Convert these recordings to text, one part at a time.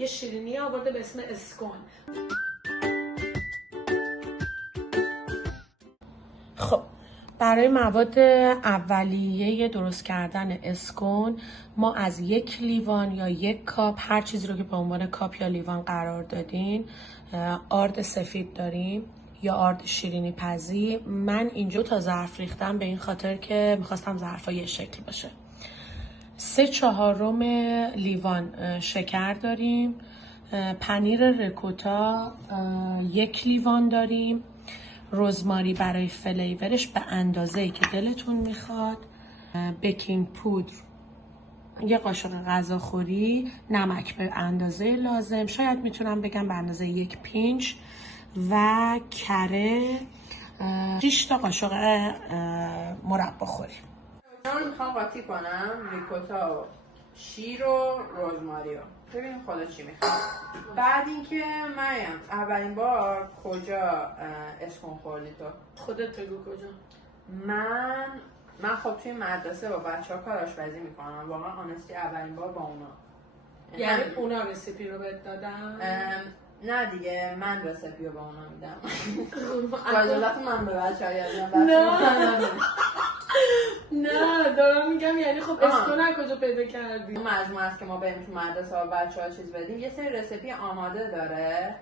یه شیرینی آورده به اسم اسکون. خب برای مواد اولیه درست کردن اسکون ما از 1 لیوان یا 1 کاپ، هر چیزی رو که به عنوان کاپ یا لیوان قرار دادین، آرد سفید داریم یا آرد شیرینی پزی. من اینجا تا ظرف ریختم به این خاطر که میخواستم ظرفا یه شکل باشه. 3/4 لیوان شکر داریم، پنیر ریکوتا 1 لیوان داریم، رزماری برای فلیورش به اندازه‌ای که دلتون میخواد، بیکینگ پودر 1 قاشق غذاخوری، نمک به اندازه لازم، شاید میتونم بگم به اندازه 1 پینچ، و کره 6 تا قاشق مربا خوری. من میخوام قاطی کنم ریکوتا و شیر و رزماری رو. ببین خدا چی میخواد. بعد اینکه مریم اولین بار کجا اسکون خوردی تو؟ خودت بگو کجا. من خب توی مدرسه با بچه‌ها کار آشپزی میکنم. واقعا آنستی اولین بار با اونا. یعنی اونا رسیپی رو بهت دادن؟ نه دیگه من رسیپی رو با اونا میدم. با اجازت من به بچه‌ها یاد نه دارم میگم یعنی خب اسکون کجا پیدا کردی؟ اون مجموعه است که ما بریم تو مدرسه ها بچه‌ها چیز بدیم، یه سری رسیپی آماده داره،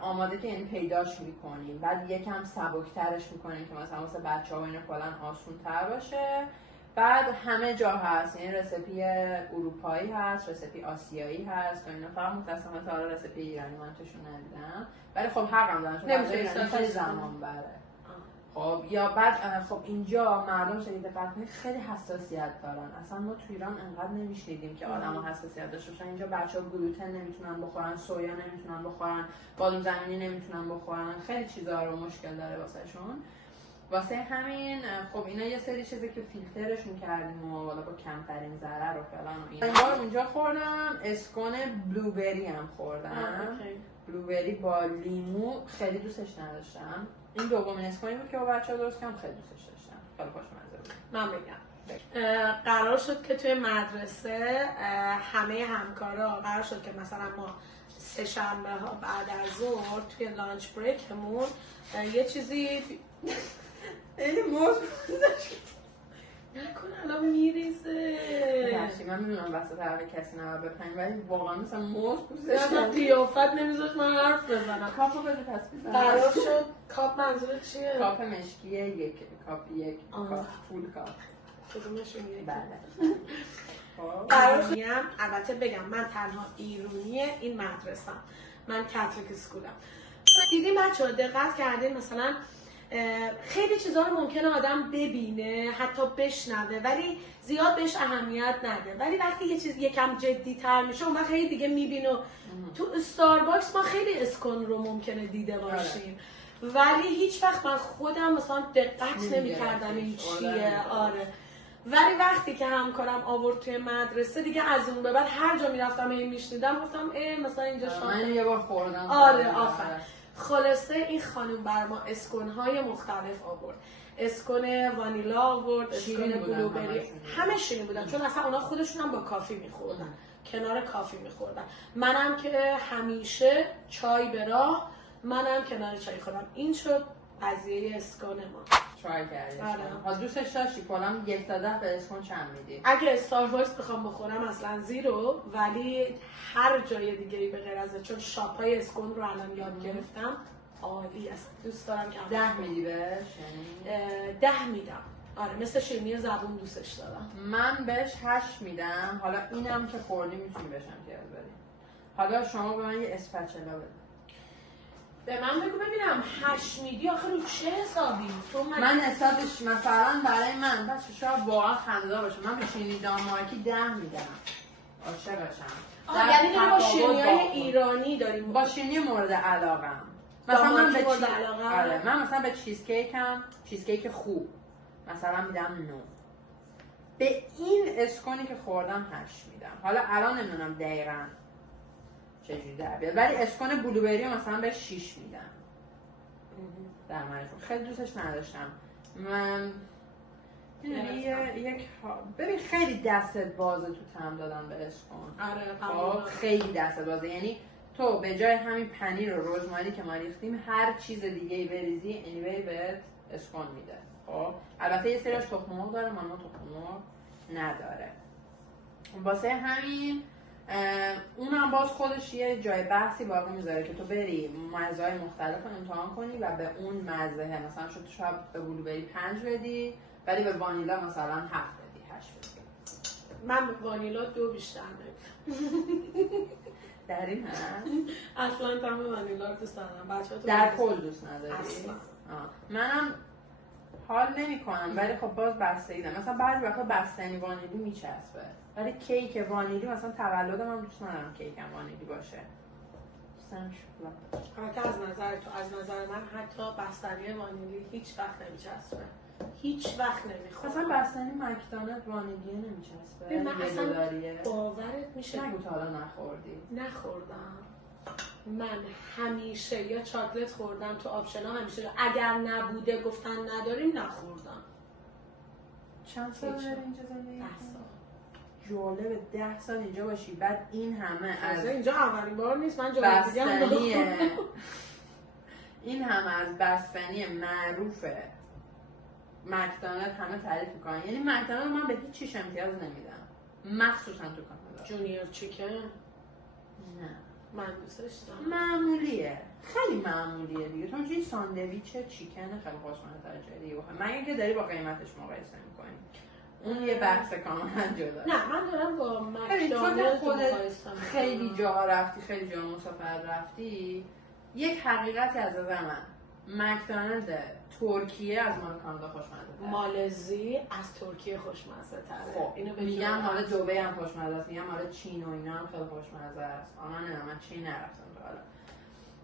آماده که یعنی پیداش میکنیم، بعد یکم سبکترش میکنیم که مثلا واسه بچه‌ها اینو کلا آسون تر باشه. بعد همه جا هست، یعنی رسیپی اروپایی هست، رسیپی آسیایی هست و اینا. فقط متأسفانه تا حالا رسیپی ایرانی من توشون ندیدم، ولی خب حقم دارن چون ایرانی خیلی زمان بره. خب یا بعد خب اینجا مردم شدید دقت خیلی حساسیت دارن. اصلا ما تو ایران انقدر نمیشنیدیم که آدما حساسیت داشته باشن. اینجا بچه‌ها گلوتن نمیتونن بخورن، سویا نمیتونن بخورن، بادام زمینی نمیتونن بخورن، خیلی چیزا رو مشکل داره واسهشون. واسه همین خب اینا یه سری چیزی که فیلترشون کردیم و والا با کمترین ضرر و فلان و اینا. این بار اونجا خوردم اسکون بلوبری هم خوردم. بلوبری با لیمو خیلی دوستش نداشتم. این دومین اسکونی بود که با بچه‌ها درست کردم، خیلی دوستش داشتم. خیلی خوشمزه بود. من بگم قرار شد که توی مدرسه همه همکارا قرار شد که مثلا ما 3 شنبه ها بعد از ظهر توی لانچ بریکمون یه چیزی خیلی موز نکن الان میریزه. بخشی من میدونم وسط حرف کسی نباید بپنیم، ولی واقعا مثلا موز پوزش مثلا قیافت نمیذاشت من حرف بزنم. کاپو بده پس بزنم. قرار شد کاپ منظورت چیه؟ کاپ مشکیه، یک کاپ فول کاپ. کدومشون یکی؟ بله. قرار شد البته بگم من تنها ایرانی این مدرسم، من کاتولیک اسکولم. دیدیم بچه‌ها دقت کردین مثلا خیلی چیزا رو ممکنه آدم ببینه حتی بشنوه ولی زیاد بهش اهمیت نده، ولی وقتی یه چیز یکم جدی تر میشه اون وقت خیلی دیگه میبینه. تو استارباکس ما خیلی اسکون رو ممکنه دیده باشیم ولی هیچ وقت من خودم مثلا دقت نمی‌کردم این چیه. آره ولی وقتی که همکارم آورد توی مدرسه دیگه از اون به بعد هر جا میرفتم این میشنیدم گفتم مثلا اینجا من یه بار خوردم. آره آفرین. خلاصه این خانم بر ما اسکون‌های مختلف آورد. اسکون وانیلا آورد، اسکون بلوبری، همه شیرین بودن چون اصلا اونا خودشون هم با کافی میخوردن، کنار کافی میخوردن. منم که همیشه چای به راه، منم کنار چای خودم. این شد قضیه اسکون ما. ترای کردی؟ آره. دوستش داشتی؟ کلا 1 تا 10 به اسکون چند میدی؟ اگه استارباکس بخوام بخورم اصلا 0، ولی هر جای دیگه‌ای به غیر از چون شاپ‌های اسکون رو الان یاد گرفتم عالی است. دوست دارم که 10 میدی بهش؟ 10 میدم. آره مثل شیرینی زبون دوستش دارم. من بهش 8 میدم. حالا اینم که خوردی میتونی بهش امتیاز بدی. حالا شما به من یه اسپچلا بده. به من بگو ببینم 8 میدی آخه رو چه حسابی؟ من حسابش مثلا برای من بچه شاید واقعا خنده‌دار باشه، من به شیرینی دانمارکی 10 میدم. عاشقشم. یعنی داری با شیرینی‌های ایرانی داریم با شیرینی مورد علاقم. مثلا من به من مثلا به چیزکیک خوب مثلا میدم 9. به این اسکونی که خوردم 8 میدم. حالا الان نمیدونم دقیقاً چجوری در بیاد، ولی اسکون بلوبری مثلا به 6 میدم. در مجموع خیلی دوستش نداشتم. من یعنی یک ببین خیلی دستت بازه تو طعم دادن به اسکون. آره خیلی دستت بازه، یعنی تو به جای همین پنیر و رزماری که ما ریختیم هر چیز دیگه ای بریزی انیوی بهت اسکون میده. خب البته یه سریش تخم مرغ داره، ما تخم مرغ نداره. واسه همین اونم باز خودش یه جای بحثی باقی میذاره که تو بری مزه‌های مختلف رو امتحان کنی و به اون مزه مثلا شاید به بلوبری 5 بدی ولی به وانیلا مثلا 7 بدی 8 بدی. من به وانیلا 2 بیشتر نمیدم. در این هست؟ اصلا طعم وانیلا رو دوست ندارم. بچه‌ها در کل دوست نداری؟ اصلا. منم حال نمی‌کنم ولی خب باز بستگی داره. مثلا بعضی وقتا بستنی وانیلی میچسبه. ولی کیک وانیلی مثلا تولد من دوست ندارم کیکم وانیلی باشه. دوستم شکلات. البته از نظر من حتی بستنی وانیلی هیچ وقت نمیچسبه. هیچ وقت نمیخوره. مثلا بستنی مکدونالد وانیلی نمیچسبه. من اصلا باورت میشه نگو تا حالا نخوردی. نخوردم. من همیشه یا چاکلت خوردم تو آپشنا، همیشه اگر نبوده گفتن نداریم نخوردم. چند سال داری اینجا زندگی؟ 10 سال. جالبه 10 سال اینجا باشی بعد این همه از اینجا اولین بار نیست من جای دیگه هم این همه از بستنی معروف مکدونالد همه تعریف میکنن. یعنی مکدونالد من به هیچ چیش امتیاز نمیدم، مخصوصا تو کانادا. جونیور چیکن نه من دوستش دارم. معمولیه، خیلی معمولیه دیگه. تو چیزی ساندویچ چیکن خیلی خوشمزه در جای دیگه بخوای، مگه اینکه داری با قیمتش مقایسه میکنی، اون یه بحث کاملا جدا. نه من دارم با مکدونالد مقایسه میکنم. خیلی جا رفتی، خیلی جا مسافر رفتی، یک حقیقتی از نظر من مکدونالد ترکیه از مال کانادا خوشمزه تره، مالزی از ترکیه خوشمزه تره. خب اینو میگم مال دبی هم خوشمزه است، میگم مال چین و اینا هم خیلی خوشمزه است. من چین نرفتم تا حالا،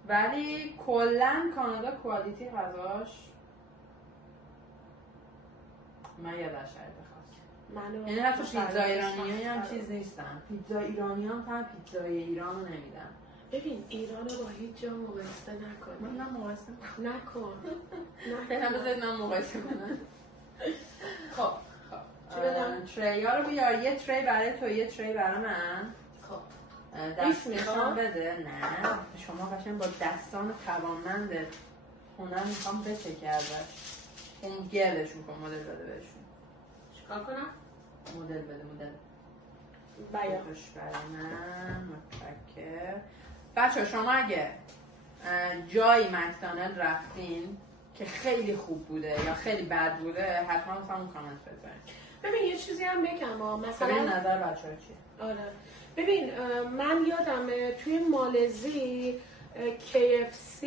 ولی کلا کانادا کوالیتی غذاش من یاد شاید بخواد. یعنی حتی پیتزا ایرانی هم چیز نیستن. پیتزا ایرانی هم تا پیتزای ایران رو نمیدن. ببین ایران رو با هیچ جا مقایسه نکنی. من مقایسه نکن. هم بذارید من مقایسه کنم. خب چی بدم؟ تری ها رو بیار، یه تری برای تو یه تری برای من. خب دست نشان بده. نه شما قشنگ با دستان توانمند هنر میخوام بچکه ازش. اون گردشون کن، مدل بده بهشون. چیکار کنم؟ مدل بده خوش برای من. متشکر. بچه شما اگه جایی مکدونالد رفتین که خیلی خوب بوده یا خیلی بد بوده حتما اون کامنت بذارین. ببین یه چیزی هم بگم مثلا نظر بچه‌ها چیه؟ آره ببین من یادمه توی مالزی KFC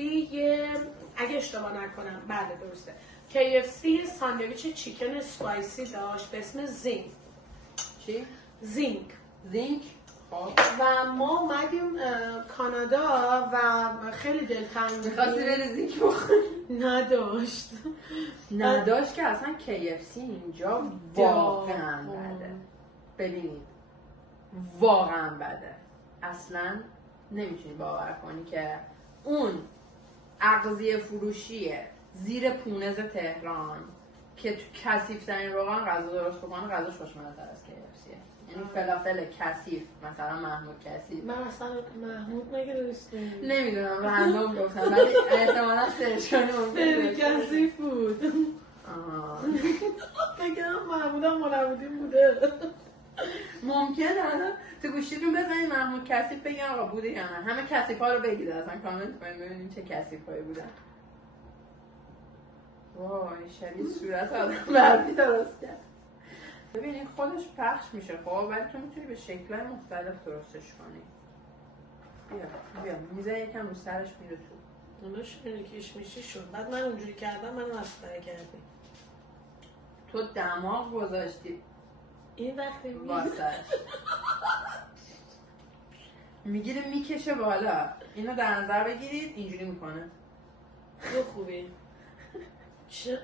اگه اشتباه نکنم بله درسته KFC ساندویچ چیکن اسپایسی داشت به اسم زینک. چی؟ زینک. و ما اومدیم کانادا و خیلی دلتنگ بودیم. می‌خواستی بری زینک بخوری؟ نداشت که اصلا KFC اینجا واقعا بده. ببینید واقعا بده. اصلا نمیتونی باور کنی که اون اغذیه فروشیه زیر پونز تهران که تو کثیف‌ترین روغن غذا درست کنه غذاش خوشمزه‌تر از KFCه. یعنی فلافل کثیف مثلا محمود کثیف. من اصلا محمود مگه درست نمیدونم رندوم گفتم ولی احتمالاً سرچ خیلی کثیف بود. فکرم محمودم مولودین بوده. ممکنه تو گوشیتون بزنید محمود کثیف بگن آقا بوده یا نه. همه کثیف‌ها رو بگید اصلا کامنت کنید ببینیم چه کثیف‌هایی بودن. وای شبیه صورت آدم بردی درست کرد. ببینید خودش پخش میشه خب ولی تو میتونی به شکل‌های مختلف درستش کنی. بیا میزه یکم رو سرش میره تو. اونو شیرینی کشمشی شد. بعد من اونجوری کردم منو مسخره کردی. تو دماغ گذاشتی این وقتی واسش میگیره میکشه بالا. اینو در نظر بگیرید اینجوری میکنه. خیلی خوبی. چه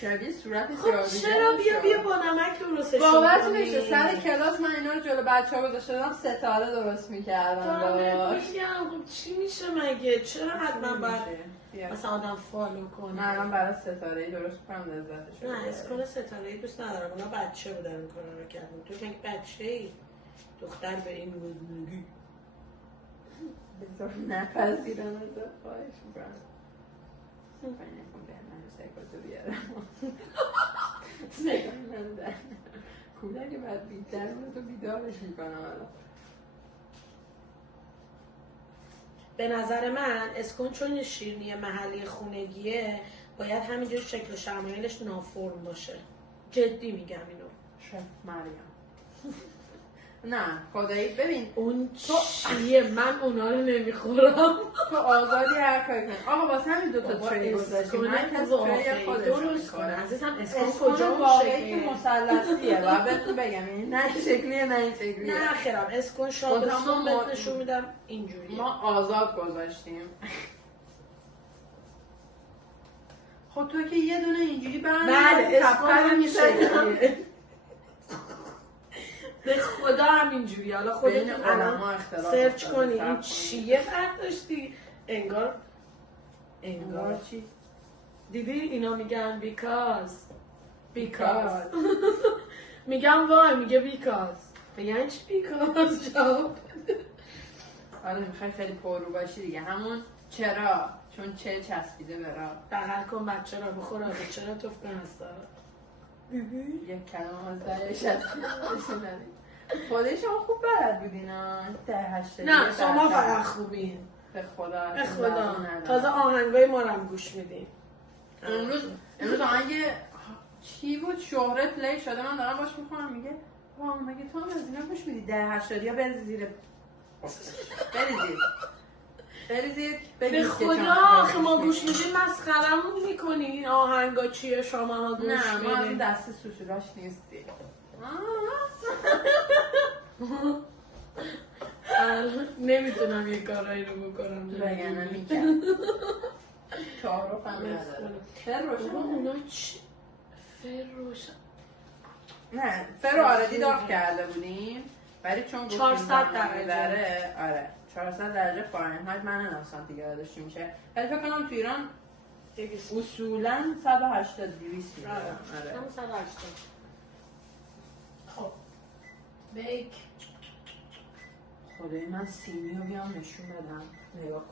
شبیه صورت خب چرا بیا با نمک درستش کنی؟ باورت نمیشه سر کلاس من اینا رو جلو بچه‌ها گذاشته بودم ستاره درست می‌کردم باهاش. میگم خب چی میشه مگه؟ چرا حتما باید مثلا آدم فالو کنه؟ من برای ستاره‌ای درست کنم لذتش رو نه اسکول ستاره‌ای دوست ندارم. اونا بچه بودن این کارا رو کردن. تو که بچه‌ای دختر به این میگی بذار نپذیرم ازت خواهش می‌کنم. ببین من سیکاتو بیارم. سیکاتو کودک بعد بیشتر تو بیدارش میکنم الان. به نظر من اسکون چون شیرینی محلی خونگیه باید همینجور شکل و شمایلش نافرم باشه. جدی میگم اینو. شف مریم نه خدایی ببین اون چیه؟ من اونا رو نمیخورم. تو آزادی هر کاری کنی. آقا واسه همین دوتا تری گذاشتیم. من کس تری خودش درست کن. عزیزم اسکون اسکون کجا اون واقعی که شکلیه؟ مثلثیه باید بهتون بگم یعنی نه این شکلیه نه این شکلیه. نه خیرم اسکون شابستون بهت نشون میدم اینجوریه. ما آزاد گذاشتیم. خب تو که یه دونه اینجوری برند بله اسکون همین شکلیه. به خدا همینجوری. حالا خودتون الان سرچ کنی این چیه فرق داشتی؟ انگار چی؟ دیدی اینا میگن because میگم وای میگه because یعنی چی because جواب حالا میخوای خیلی پررو باشی دیگه همون چرا چون چه چسبیده برا بغل کن بچه را بخور آده چرا توفکن هستا دیدی؟ یک کلام از درشت خودش شما خوب بلد بودین نه شما فقط خوبین به خدا به خدا تازه آهنگای ما رو هم گوش میدین. امروز آهنگ چی بود شهره پلی شده من دارم باش میخونم میگه واه مگه تو هم از اینا گوش میدی 80 یا بری زیر به خدا آخه ما گوش میدیم مسخرمون میکنین این آهنگا چیه شما ها گوش میدین؟ نه ما از دست سوسولاش نیستیم. نمیتونم یه کارایی رو بکنم بگنه میکرد تعارف هم نداره فرروشن اونا چی؟ فرروشن نه فرو آردی داغ کرده بودیم ولی چون 400 درجه آره 400 درجه فارنهایت من نمیدونم سانتیگراد چی میشه ولی فکر کنم تو ایران اصولا 180 200 میشه. آره 180. خب بیک خدای من سینی رو بیام نشون بدم نگاه کن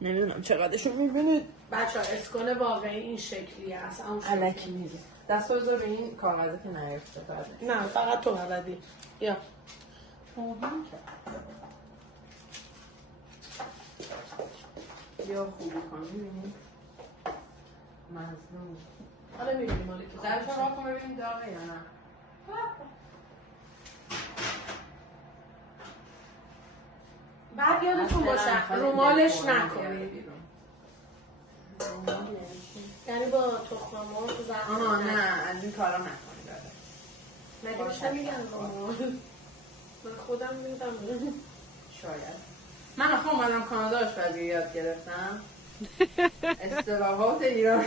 نمیدونم چقدرشون میبینید بچه ها اسکون واقعی این شکلیه اصلا الکی میگه دست بذار به این کاغذه که نیفته نه فقط تو بلدی یا یا خوبی کن میبینی مظلوم حالا میبینی مالی که درشو را کن ببینیم داغه یا نه بعد یادتون باشه رومالش نکنید یعنی با تخم مرغ زعفران آها نه از این کارا نکنید داره مگه بیشتر میگن رومال من خودم میدم شاید من آخه اومدم کانادا آشپزی یاد گرفتم اصطلاحات ایران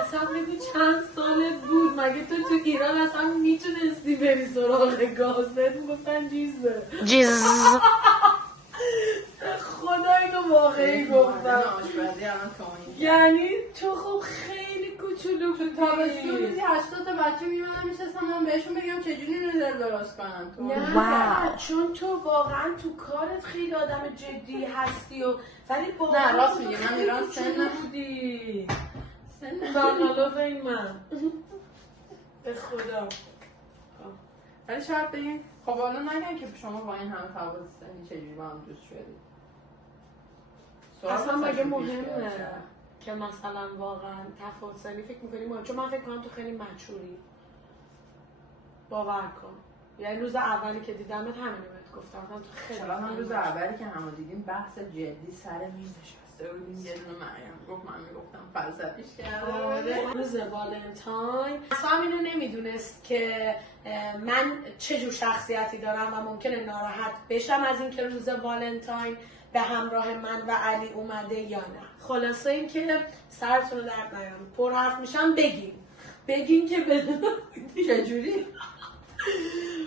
اصلا بگو چند سالت بود مگه تو ایران اصلا میتونستی بری سراغ گاز بهت میگفتن جیز خدا اینو واقعی گفتم یعنی تو خب خیلی کوچولو بودی تابستون روزی 80 تا بچه میمدن میشستم من بهشون بگم چجوری نودل درست کنم تو نه چون تو واقعا تو کارت خیلی آدم جدی هستی و ولی نه راست میگه من ایران سن بودی برنالو به این من به خدا ولی شاید بگیم خب حالا نگن که شما با این همه فواز سنی چجوری با هم دوست شدید اصلا مگه مهمه که مثلا واقعا تفاوت سنی فکر میکنی مهم چون من فکر کنم تو خیلی مچوری باور کن یعنی روز اولی که دیدمت همینو بهت گفتم تو خیلی من روز اولی که همو دیدیم بحث جدی سر میز نشسته بودیم یه دونه مریم گفت من میگفتم فلسفیش کرده روز والنتاین اصلا اینو نمیدونست که من چه جور شخصیتی دارم و ممکنه ناراحت بشم از اینکه روز والنتاین به همراه من و علی اومده یا نه. خلاصه این که سرتون رو درد نیارم، پر حرف میشم بگین که چجوری؟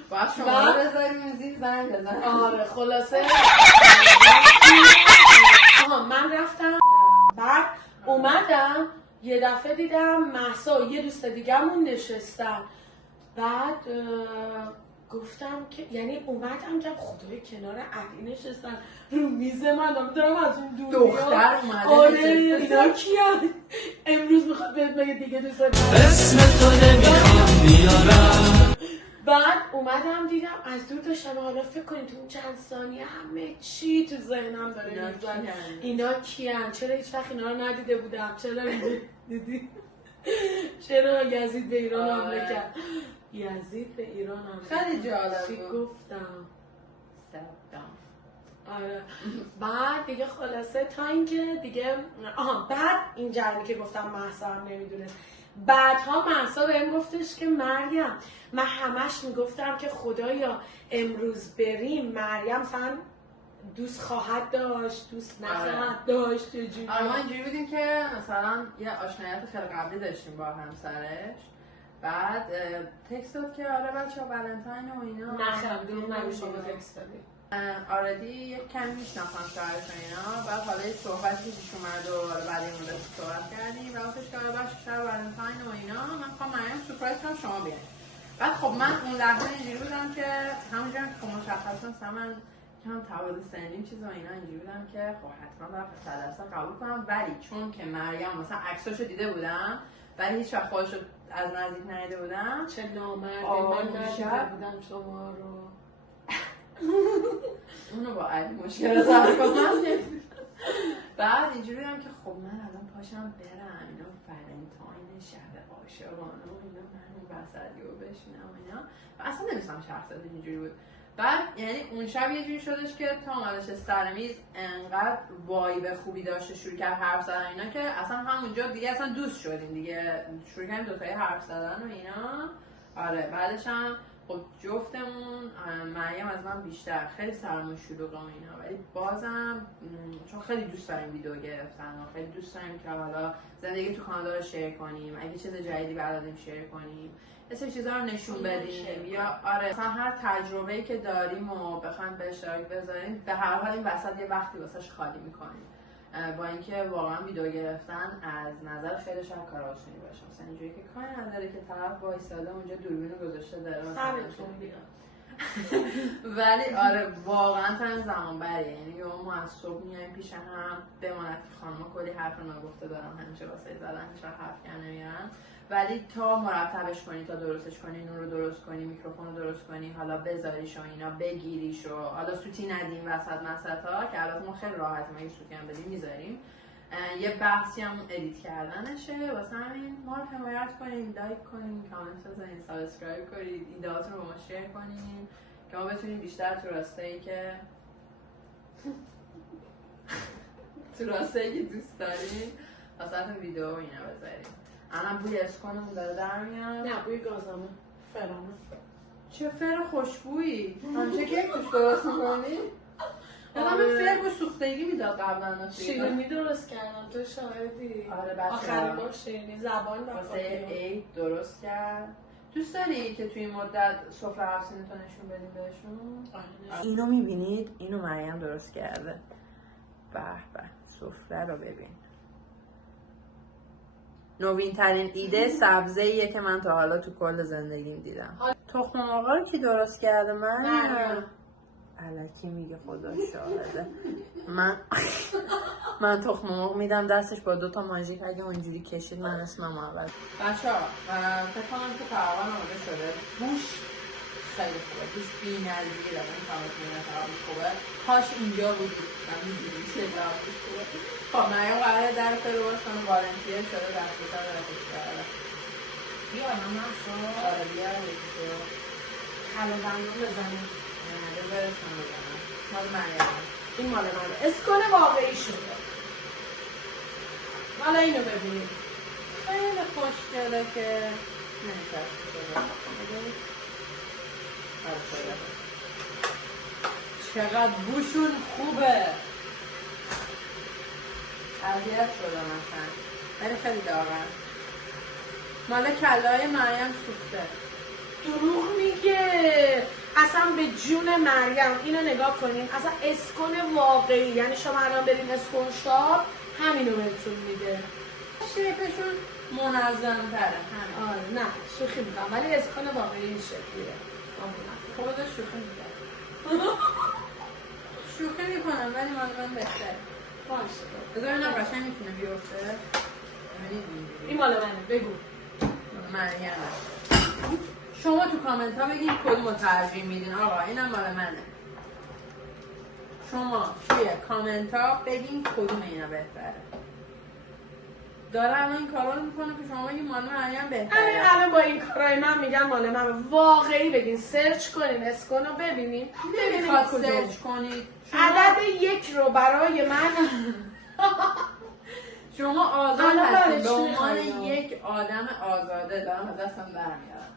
باید شما رو بذاریم موزیک زنگ بزنیم. آره خلاصه من رفتم، بعد اومدم یه دفعه دیدم مهسا یه دوست دیگه‌مون نشستن، بعد گفتم که یعنی اومدم جب خدای کنار علی نشستن رو میز من، دارم از اون دور دختر اومده. آره اینا کیان؟ امروز میخواد بهت بگه دیگه دوست دارم اسم تو نمیخوام بیارم. بعد اومدم دیدم از دور داشتم، حالا فکر کنید تو اون چند ثانیه همه چی تو ذهنم داره میگذره. اینا کیان؟ چرا هیچ وقت اینا رو ندیده بودم؟ چرا دیدی؟ چرا یزید به ایران حمله کرد؟ یزید به ایران حمله خیلی جالب چی بود. گفتم؟ آره. بعد دیگه خلاصه تا اینکه دیگه بعد این جریانی که گفتم مهسا هم نمیدونه، بعدها مهسا بهم گفتش که مریم من همش میگفتم که خدایا امروز بریم مریم مثلا دوست خواهد داشت دوست نخواهد داشت. چجوری؟ آره ما اینجوری بودیم که مثلا یه آشنایت خیلی قبلی داشتیم با همسرش، بعد تکست داد که آره بچه‌ها ولنتاین و اینا. نخندون نمیشه به تکست دادی. آردی یک کمی میشناختم شوهرش و اینا، بعد حالا یه صحبتی که پیش اومد و بعد این مدت صحبت کردیم و گفتش که آره باشه شب ولنتاین و اینا من میخوام مریم سورپرایز کنم شما بیاین. بعد خب من اون لحظه اینجوری بودم که همونجا که مشخصا مثلا من کم تولد سنیم چیز و اینا اینجوری بودم که خب حتما باید 100% قبول کنم، ولی چون که مریم مثلا عکساشو دیده بودم ولی هیچ وقت خودشو از نزدیک ندیده بودم. چه نامرده من ندیده بودم شما رو. اونو با علی مشکل سر کنم. بعد اینجوری بودم که خب من الان پاشم برم اینا ولنتاین شب عاشقانه و اینا من این وسطی رو بشینم و اینا و اصلا نمیستم چه حرف اینجوری بود. بعد یعنی اون شب یه جوری شدش که تا اومدش سر میز انقدر وایب خوبی داشته شروع کرد حرف زدن اینا که اصلا همونجا دیگه اصلا دوست شدیم دیگه، شروع کردیم دوتایی حرف زدن و اینا. آره بعدش هم خب جفتمون مریم از من بیشتر خیلی سرمون شلوغه و اینا، ولی بازم چون خیلی دوست داریم ویدیو گرفتن و خیلی دوست داریم که حالا زندگی تو کانادا رو شیر کنیم، اگه چیز جدیدی بلدیم شیر کنیم، یه سری چیزا رو نشون بدیم یا آره مثلا هر تجربه‌ای که داریم و بخوایم به اشتراک بذاریم به هر حال این وسط یه وقتی واسش خالی می‌کنیم. با اینکه واقعا ویدیو گرفتن از نظر خیلی شاید کار آسونی باشه، مثلا اینجوری که کاری نداره که طرف وایساده اونجا دوربینو گذاشته داره سرتون بیاد. ولی آره واقعا تا زمان بریه، یعنی ما از صبح میایم پیش هم بماند که خانم‌ها کلی حرف نگفته دارن همیشه واسه زدن هیچ حرف کردن نمیارن، ولی تا مرتبش کنی تا درستش کنی نور رو درست کنی میکروفون رو درست کنی حالا بذاریش و اینا بگیریش و حالا سوتی ندیم وسط مسطا که البته ما خیلی راحتیم اگه سوتی هم بدیم میذاریم، یه بحثی هم ادیت کردنشه، واسه همین ما رو حمایت کنید، لایک کنید، کامنت بزنید، سابسکرایب کنید، ایده‌هاتون رو با ما شیر کنید که ما بتونیم بیشتر تو راستایی که دوست داریم واسه ویدیو و اینا بذاریم. الان بوی اسکانمون داره در میاد. نه بوی گازامه فرامه. چه فر خوشبویی همیشه کیک توش درست میکنی؟ یادم فر با سوختگی میداد قبلا شیرینی درست کردم تو شاهدی. آره بچه آخرین بار شیرینی زبان واسه عید درست کرد. دوست داری که توی این مدت سفره هفسینتو نشون بدیم بهشون؟ اینو میبینید؟ اینو مریم درست کرده. به به سفره رو ببین. نوین ترین ایده سبزیه که من تا حالا تو کل زندگیم دیدم. تخم مرغ رو کی درست کرده؟ من الکی میگه خدا شاهده. من تخم مرغ میدم دستش با 2 ماژیک اگه اونجوری کشید من اسمم عوض. بچه‌ها فکر کنم که تقریبا آماده شده. بوش خیلی خوبه. بوش بی‌نظیره. این کامل خوبه. کاش اینجا بود. من می‌دونم چه جوری خوبه. خب مریم قراره در فرواز کنه والنتیر شده دست به سر رفتش کرده. بیا من اصلا آره بیا تو خلبندون بزنیم. بذارشون بزنم. مال مریم. این مال منه. اسکان واقعی شده. حالا اینو ببینید. خیلی خوشگله که نمی‌چسبه شده. چقدر بوشون خوبه. اذیت شدم اصلا، ولی خیلی داغم. مال کلای مریم سوخته. دروغ میگه. اصلا به جون مریم اینو نگاه کنین، اصلا اسکن واقعی، یعنی شما الان برین اسکن شاپ همینو بهتون میده. شیپشون منظم تره. آره نه شوخی میکنم، ولی اسکن واقعی این شکلیه. خودش شوخی میکنم. شوخی میکنم ولی مال من بهتره. باشه بذار ببینم قشنگ میتونه بیفته. این مال منه، بگو. مریم شما تو کامنت ها بگید کدوم رو ترجیح میدین. آقا اینم مال منه. شما توی کامنت ها بگین کدوم اینا بهتره. دارم این کارا رو میکنه که شما بگین مال مریم بهتره. الان با این کارای من میگم مال من. واقعی بگین، سرچ کنین اسکن رو ببینیم. نمیخواد سرچ کنید. عدد 1 رو برای من شما آزاد الان هستید. برش به عنوان می‌خوایم. یک آدم آزاده، دارم از دستم برمیارم.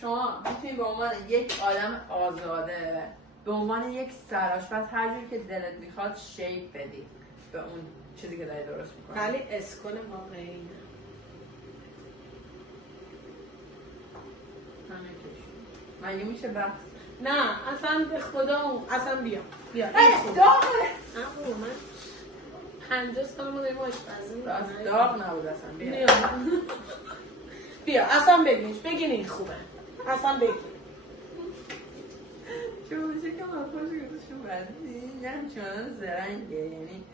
شما میتونید به عنوان یک آدم آزاده، به عنوان یک سرآشپز هر جوری که دلت میخواد شیپ بدید به اون چیزی که داری درست میکنی. ولی اسکن واقعی نه. مگه میشه بحث؟ نه اصلا به خدا اصلا بیا داغه. من 50 سال ما داریم آشپزی می‌کنیم. داغ نبود اصلا. بیا بیا اصلا بگین این خوبه. اصلا بگین چون که من خوش گذاشتم بدی یعنی چون زرنگه، یعنی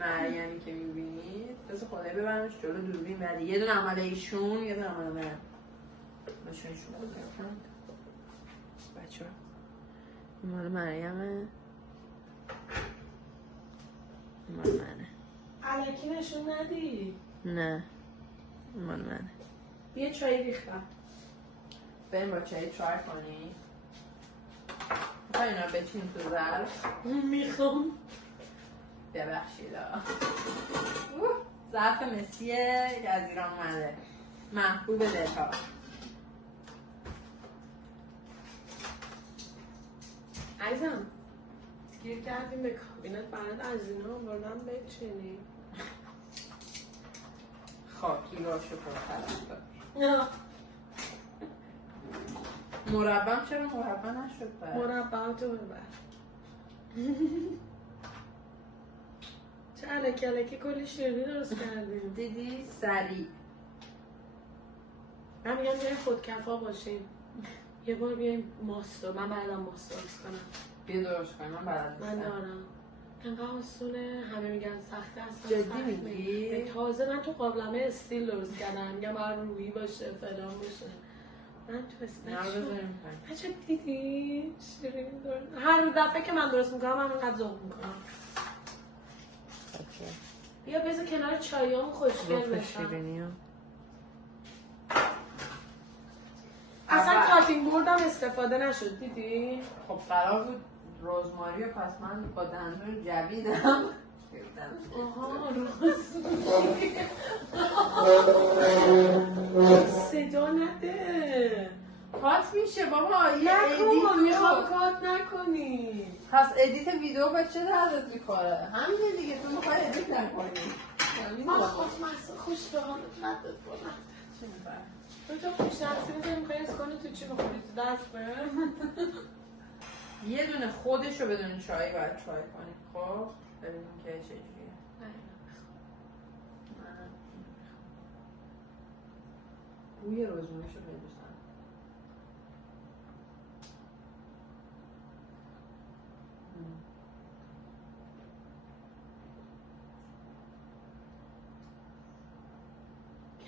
مریمی که میبینید بس خدای ببرمش جلو دوربین بعدی یه دونه عمل ایشون یه دونه عمل من باشون ایشون بگرفتن بچه ها. این مال مریمه، این مال منه. علکی نشون ندی. نه این مال منه. یه چای ریختم. بریم با چایی ترای کنی. میخوای اینا بچین تو ظرف؟ میخوام. ببخشید ظرف مسیه که از ایران اومده، محبوب دلها. عزیزم گیر کردیم به کابینت، برات از اینا آوردم بچینی. خاکی باشو پرطرفدار. نه مربم چرا مربا نشد؟ مربعاتو ببر. چه علکی کلی شیرینی درست کردیم. دیدی؟ سریع. من میگم بیایم خودکفا باشیم. یه بار بیایم ماستو، من بعدم ماستو درست کنم. بیا درست کنی، من بلد من نیستم. دارم. انقدر آسونه، همه میگن سخته است. جدی میگی؟ تازه من تو قابلمه استیل درست کردم، میگم باید رویی باشه فلان باشه. من تو بذاریم بچه دیدی؟ شیرینی درست. هر دفعه که من درست میکنم من اینقدر ذوق میکنم. بیا بذار کنار چایام خوشگل بشم. اصلا کاتینگ بوردم استفاده نشد، دیدی؟ خب قرار بود رزماری و پس من با دندون جویدم. آها صدا نده. کات میشه بابا، یه نکن، میخوام ادیت کات نکنی. پس ادیت ویدیو با چه دردت میخوره؟ همینه دیگه، تو میخوای ادیت نکنی. من خوش به حالت ردت کنم. چی میخوای؟ تو خوش نفسی میکنی میخوایی از کنی تو چی میخوری؟ تو دست برم؟ یه دونه خودش رو بدون چای باید چای کنی. خب ببینیم که چجوریه. بوی رزماریش رو بدوستم.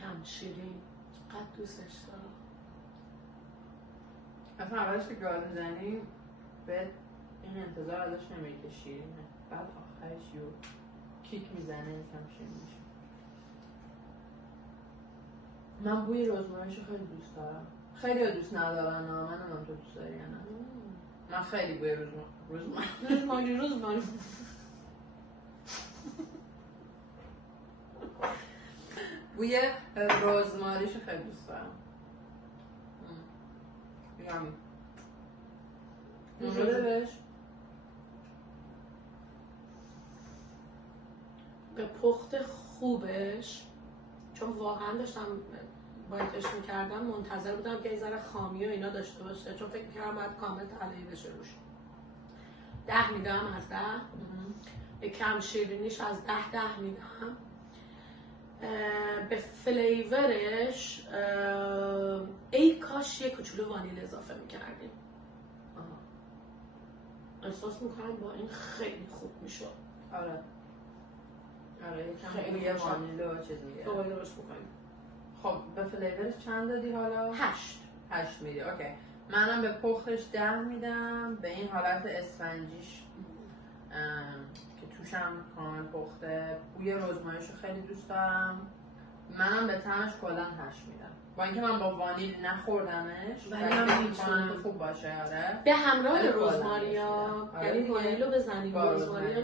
کم شیرین، چقدر دوستش دارم. اصلا اولش که گاز میزنی به این انتظار ازش نمیری که شیرینه، بعد آخرش یو کیک میزنه یکم شیرین میشه. من بوی رزماریش رو خیلی دوست دارم. خیلی دوست ندارن، منم تو دوست داری یا نه؟ من خیلی بوی رزماری بوی رزماریش رو خیلی دوست دارم. یامی. نمونه بهش به پخت خوبش، چون واقعا داشتم بایدش میکردم منتظر بودم که یه ذره خامی و اینا داشته باشه، چون فکر میکردم باید کامل تلایی بشه روش. 10 میدم از 10. به کم شیرینیش از 10 میدم. به فلیورش ای کاش یه کوچولو وانیل اضافه میکردیم. احساس میکنم با این خیلی خوب میشد. آره یکم خیلی بوی خوشم. وانیل و چیز دیگه. تو باید درست بکنیم. خب به فلیورش چند دادی حالا؟ 8 میدی. اوکی. منم به پختش 10 میدم. به این حالت اسفنجیش که توشم کامل پخته، بوی رزماریشو خیلی دوست دارم. منم به طعمش کلا 8 میدم. با اینکه من با وانیل نخوردمش، ولی من میتونم که خوب باشه. آره به همراه ولی رزماریا، آره یعنی دیگه. وانیل رو بزنیم با رزماریا.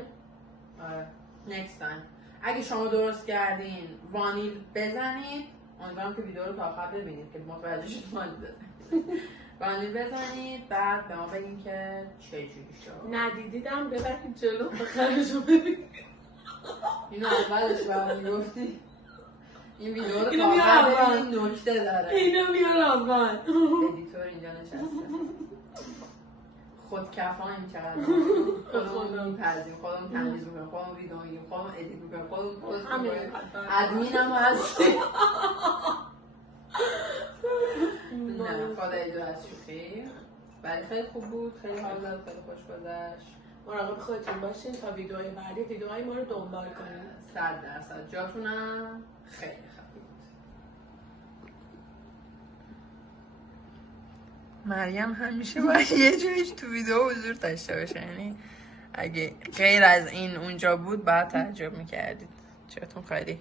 آره next time اگه شما درست کردین وانیل بزنید. امیدوارم که ویدیو رو تا آخر ببینید که متوجه شید وانیل بزنید. وانیل بزنید، بعد به ما بگین که چجوری شد. ندیدیدم ببرید جلو بخرشو ببینید. اینو اولش برام گفتی. این ویدیو رو اینو تا بیار آخر اول. ببینید، نکته داره. اینو بیار اول. ادیتور اینجا نشسته. خودکفاییم چقدر. خودمون میپذیم، خودمون تمیز میکنیم، خودمون ویدیو میگیم، خودمون ادیت میکنیم، خودمون پست همین میکنیم. قدر. ادمین هم هست. نه خدای دور از شوخی، ولی خیلی خوب بود، خیلی حال داد، خیلی خوش گذشت. مراقب خودتون باشین تا ویدیوهای بعدی ویدیوهای ما رو دنبال کنید. 100% جاتونم خیلی خیلی بود. مریم همیشه باید یه جایش تو ویدیو حضور داشته باشه، یعنی اگه غیر از این اونجا بود باید تعجب میکردید. جاتون خیلی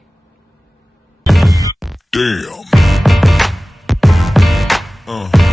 Damn.